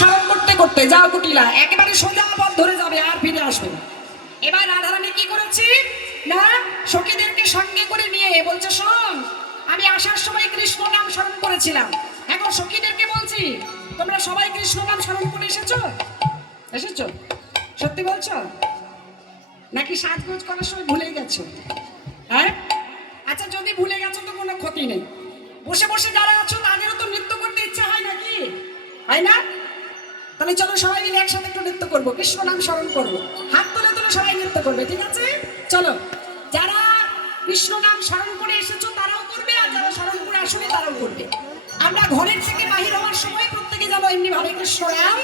স্মরণ করতে করতে, যাও কুটিলা, একেবারে সোজা পথ ধরে যাবে, আর ফিরে আসবে এবার রাধারানী কি করেছি? না, সখীদেরকে সঙ্গে করে নিয়ে বলছে, শোন, আমি আসার সময় কৃষ্ণ নাম স্মরণ করেছিলাম। এখন সখীদেরকে বলছি, তোমরা সবাই কৃষ্ণ নাম স্মরণ করে এসেছ? এসেছ? সত্যি বলছো? নাকি সাজগোজ করার সময় ভুলে গেছো? হ্যাঁ? আচ্ছা যদি ভুলে গেছো তো কোনো ক্ষতি নেই। বসে বসে যারা আছো, তাদেরও তো নৃত্য করতে ইচ্ছা হয় নাকি? হয় না? তাহলে চলো সবাই মিলে একসাথে একটু নৃত্য করব। কৃষ্ণ নাম স্মরণ করব। হাত তুলে তুলে সবাই নৃত্য করবে, ঠিক আছে? চলো। যারা কৃষ্ণ নাম স্মরণ করে এসেছ, তারাও করবে, আর যারা স্মরণ করে আসবে তারাও করবে। আমরা ঘরের থেকে বাহির হওয়ার সময় প্রত্যেকে যেন এমনি ভাবে কৃষ্ণ নাম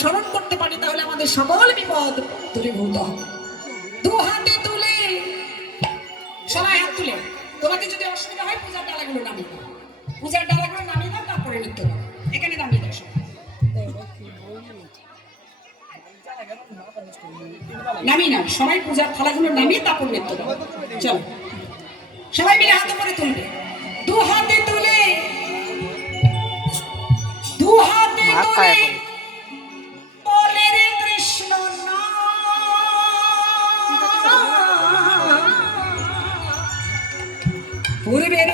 স্মরণ করতে পারি, তাহলে আমাদের সকল বিপদ দূরীভূত হবে। দু হাতে তুলে। সবাই হাত তুলে। তোমাকে যদি অসুবিধা হয়, পূজার ডালাগুলো নামিয়ে দাও। পূজার ডালাগুলো নামিয়ে দাও, তারপরে নৃত্য এখানে নাও সবাই পূজার থালাগুলো নামিয়ে তারপর নৃত্য চলো। সবাই মিলে হাতে করে তুলবে। দু হাতে তুলে। দু হাতে তুলে। বলে। বলে। রে কৃষ্ণ পূর্বের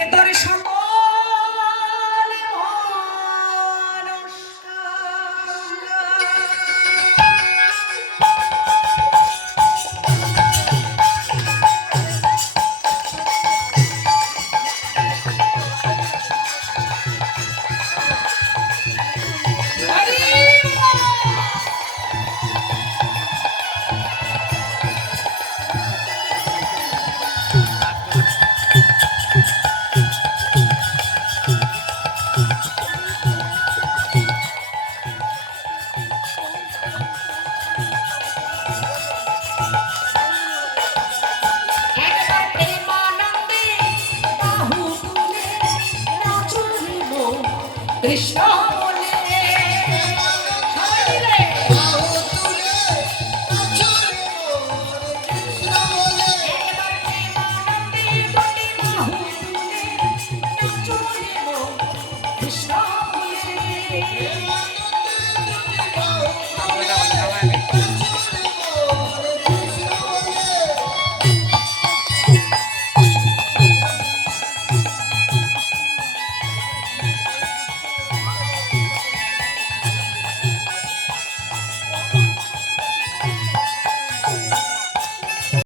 বাহু তুলে নাচুরিব কৃষ্ণ